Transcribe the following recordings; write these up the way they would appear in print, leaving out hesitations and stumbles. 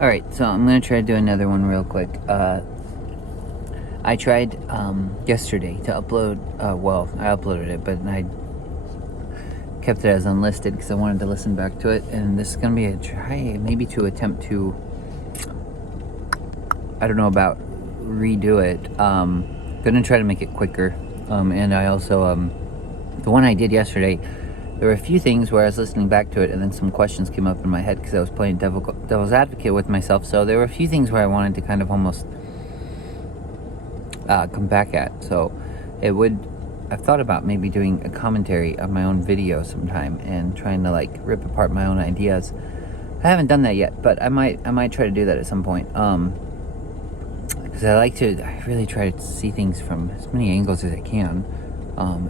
Alright, so I'm going to try to do another one real quick. I tried yesterday to upload, I uploaded it, but I kept it as unlisted because I wanted to listen back to it. And this is going to be a try, maybe to attempt to, I don't know about redo it. Going to try to make it quicker. And I also, the one I did yesterday, there were a few things where I was listening back to it and then some questions came up in my head because I was playing devil's advocate with myself. So there were a few things where I wanted to kind of almost come back at. So I've thought about maybe doing a commentary on my own video sometime and trying to like rip apart my own ideas. I haven't done that yet, but I might try to do that at some point. Because I really try to see things from as many angles as I can.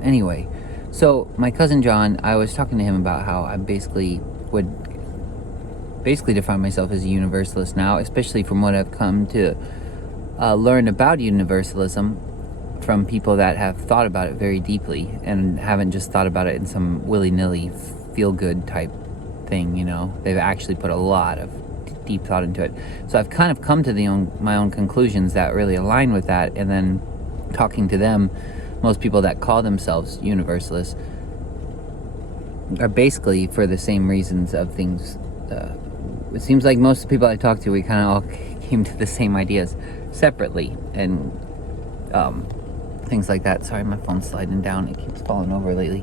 Anyway. So my cousin John, I was talking to him about how I would define myself as a universalist now, especially from what I've come to learn about universalism from people that have thought about it very deeply and haven't just thought about it in some willy-nilly feel-good type thing, you know. They've actually put a lot of deep thought into it. So I've kind of come to my own conclusions that really align with that, and then talking to them, most people that call themselves universalists are basically for the same reasons of things. It seems like most of the people I talk to, we kind of all came to the same ideas separately, and things like that. Sorry, my phone's sliding down. It keeps falling over lately.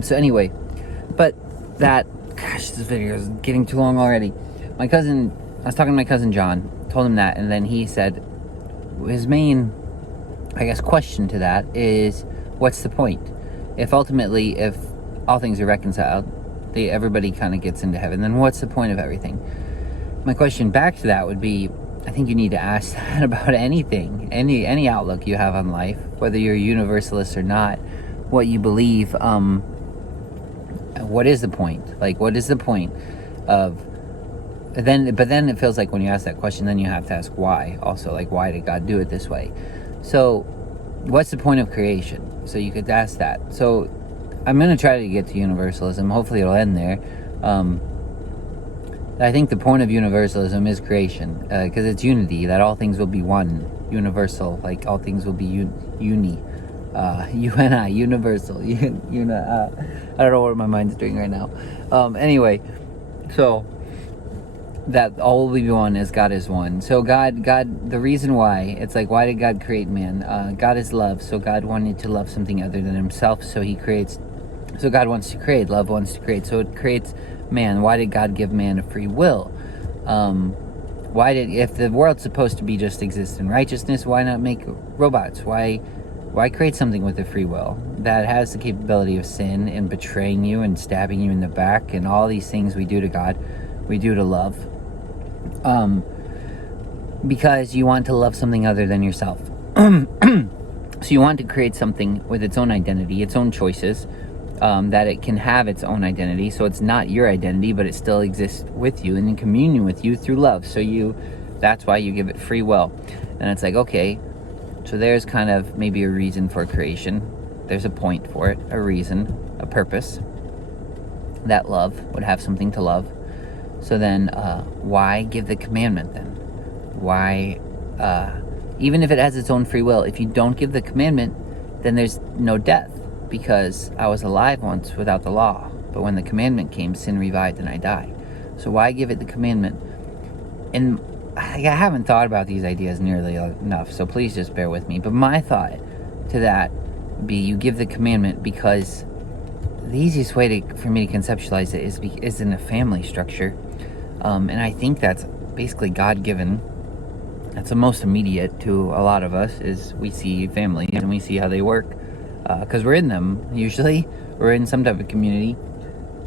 So anyway, but gosh, this video is getting too long already. I was talking to my cousin John, told him that, and then he said his main, I guess, question to that is, what's the point? If all things are reconciled, everybody kind of gets into heaven, then what's the point of everything? My question back to that would be, I think you need to ask that about anything, any outlook you have on life, whether you're a universalist or not, what you believe. What is the point? Like, what is the point of... But then it feels like when you ask that question, then you have to ask why. Also, like, why did God do it this way? So, what's the point of creation? So you could ask that. So, I'm going to try to get to universalism. Hopefully it'll end there. I think the point of universalism is creation. Because it's unity, that all things will be one. Universal. Like, all things will be uni. UNI. Universal. I don't know what my mind's doing right now. Anyway. So... that all will be one as God is one. So God, the reason why, it's like, why did God create man? God is love, so God wanted to love something other than himself, so God wants to create, love wants to create, so it creates man. Why did God give man a free will? If the world's supposed to be just exist in righteousness, why not make robots? Why create something with a free will that has the capability of sin and betraying you and stabbing you in the back and all these things we do to God, we do to love? Because you want to love something other than yourself. So you want to create something with its own identity, its own choices, that it can have its own identity. So it's not your identity, but it still exists with you and in communion with you through love. So that's why you give it free will. And it's like, okay, so there's kind of maybe a reason for creation. There's a point for it, a reason, a purpose. That love would have something to love. So then, why give the commandment then? Why, even if it has its own free will, if you don't give the commandment, then there's no death, because I was alive once without the law, but when the commandment came, sin revived and I died. So why give it the commandment? And I haven't thought about these ideas nearly enough, so please just bear with me. But my thought to that would be, you give the commandment because the easiest way for me to conceptualize it is in a family structure. And I think that's basically God-given. That's the most immediate to a lot of us, is we see families and we see how they work. Because we're in them, usually. We're in some type of community.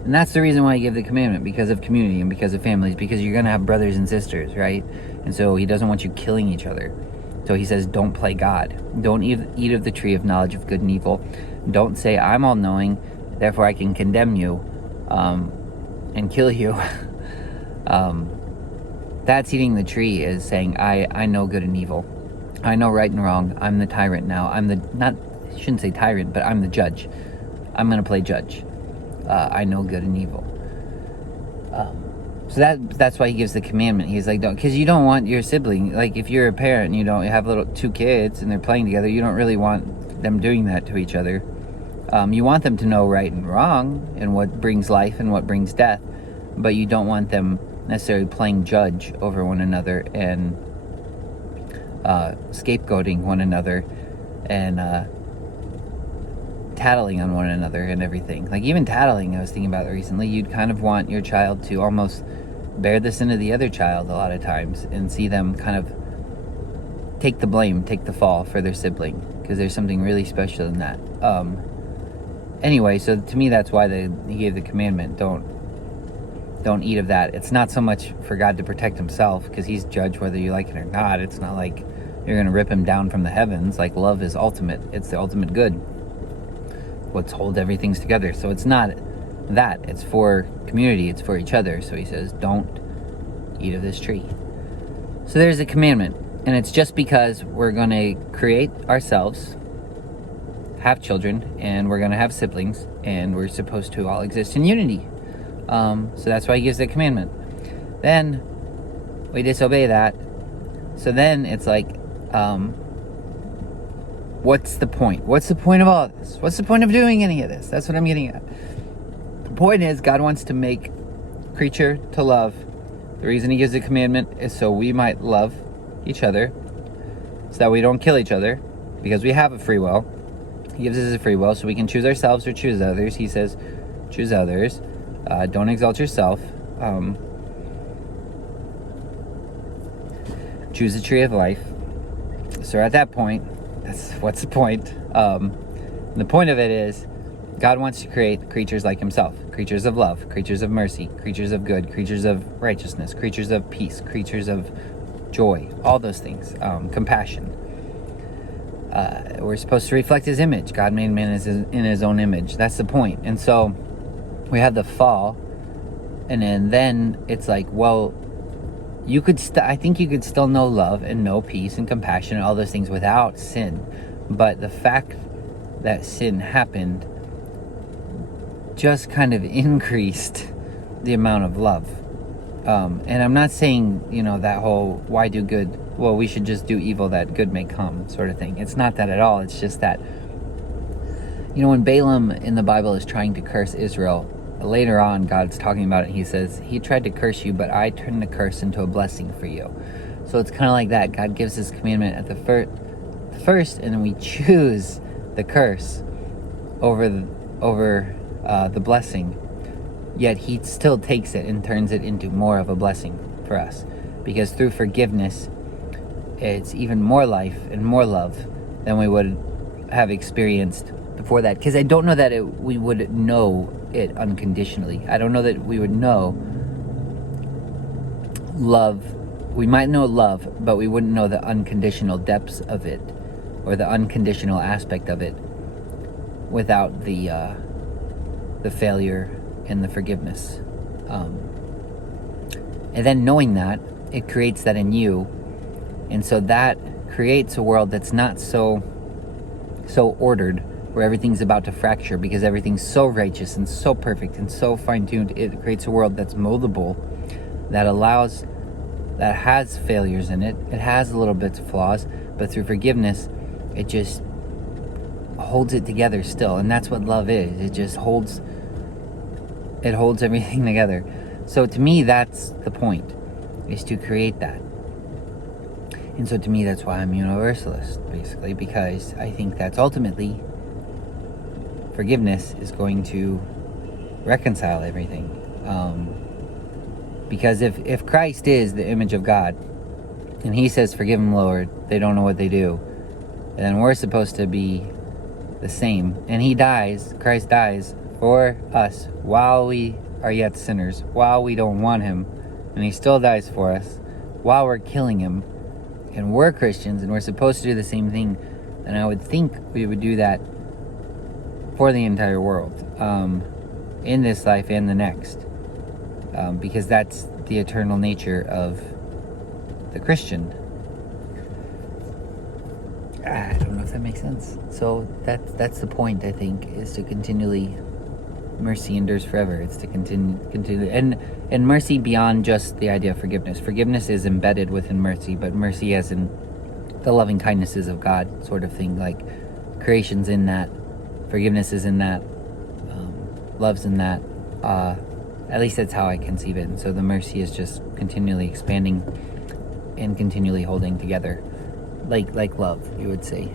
And that's the reason why you give the commandment, because of community and because of families. Because you're going to have brothers and sisters, right? And so he doesn't want you killing each other. So he says, don't play God. Don't eat of the tree of knowledge of good and evil. Don't say, I'm all-knowing, therefore I can condemn you and kill you. That's eating the tree, is saying, I know good and evil. I know right and wrong. I'm the tyrant now. I shouldn't say tyrant, but I'm the judge. I'm going to play judge. I know good and evil. So that's why he gives the commandment. He's like, don't, because you don't want your sibling, like if you're a parent and you don't have two kids and they're playing together, you don't really want them doing that to each other. You want them to know right and wrong and what brings life and what brings death, but you don't want them necessarily playing judge over one another and scapegoating one another and tattling on one another and everything. Like even tattling, I was thinking about it recently, you'd kind of want your child to almost bear the sin of the other child a lot of times and see them kind of take the blame, take the fall for their sibling, because there's something really special in that. Anyway, so to me that's why he gave the commandment, don't eat of that. It's not so much for God to protect himself, because he's judged whether you like it or not. It's not like you're going to rip him down from the heavens. Like love is ultimate. It's the ultimate good. What's hold everything together. So it's not that. It's for community. It's for each other. So he says, don't eat of this tree. So there's a commandment. And it's just because we're going to create ourselves, have children, and we're going to have siblings, and we're supposed to all exist in unity. So that's why he gives the commandment. Then we disobey that. So then it's like, what's the point? What's the point of all of this? What's the point of doing any of this? That's what I'm getting at. The point is, God wants to make creature to love. The reason he gives the commandment is so we might love each other, so that we don't kill each other, because we have a free will. He gives us a free will, so we can choose ourselves or choose others. He says, choose others. Don't exalt yourself. Choose the tree of life. So at that point, what's the point? The point of it is, God wants to create creatures like himself. Creatures of love, creatures of mercy, creatures of good, creatures of righteousness, creatures of peace, creatures of joy, all those things. Compassion. We're supposed to reflect his image. God made man in his own image. That's the point. And so we have the fall, and then it's like, well, you could I think you could still know love and know peace and compassion and all those things without sin. But the fact that sin happened just kind of increased the amount of love. And I'm not saying, that whole why do good? Well, we should just do evil that good may come sort of thing. It's not that at all. It's just that, when Balaam in the Bible is trying to curse Israel, later on, God's talking about it. He says, he tried to curse you, but I turned the curse into a blessing for you. So it's kind of like that. God gives his commandment at the first, and then we choose the curse over the blessing. Yet he still takes it and turns it into more of a blessing for us. Because through forgiveness, it's even more life and more love than we would have experienced before that. Because I don't know that we would know it unconditionally. I don't know that we would know love. We might know love, but we wouldn't know the unconditional depths of it, or the unconditional aspect of it, without the failure and the forgiveness. And then knowing that, it creates that in you, and so that creates a world that's not so ordered, where everything's about to fracture, because everything's so righteous and so perfect and so fine-tuned. It creates a world that's moldable, that has failures in it. It has a little bits of flaws, but through forgiveness, it just holds it together still. And that's what love is. It just holds everything together. So to me, that's the point, is to create that. And so to me, that's why I'm universalist, basically, because I think that's ultimately forgiveness is going to reconcile everything. Because if Christ is the image of God, and he says, forgive them, Lord, they don't know what they do, then we're supposed to be the same. And Christ dies for us while we are yet sinners, while we don't want him, and he still dies for us while we're killing him. And we're Christians, and we're supposed to do the same thing. And I would think we would do that for the entire world, in this life and the next, because that's the eternal nature of the Christian. I don't know if that makes sense. So that's the point, I think, is to continually mercy endures forever. It's to continue, and mercy beyond just the idea of forgiveness. Forgiveness is embedded within mercy, but mercy as in the loving kindnesses of God, sort of thing. Like creation's in that, forgiveness is in that, love's in that. At least that's how I conceive it. And so the mercy is just continually expanding and continually holding together, like love, you would say.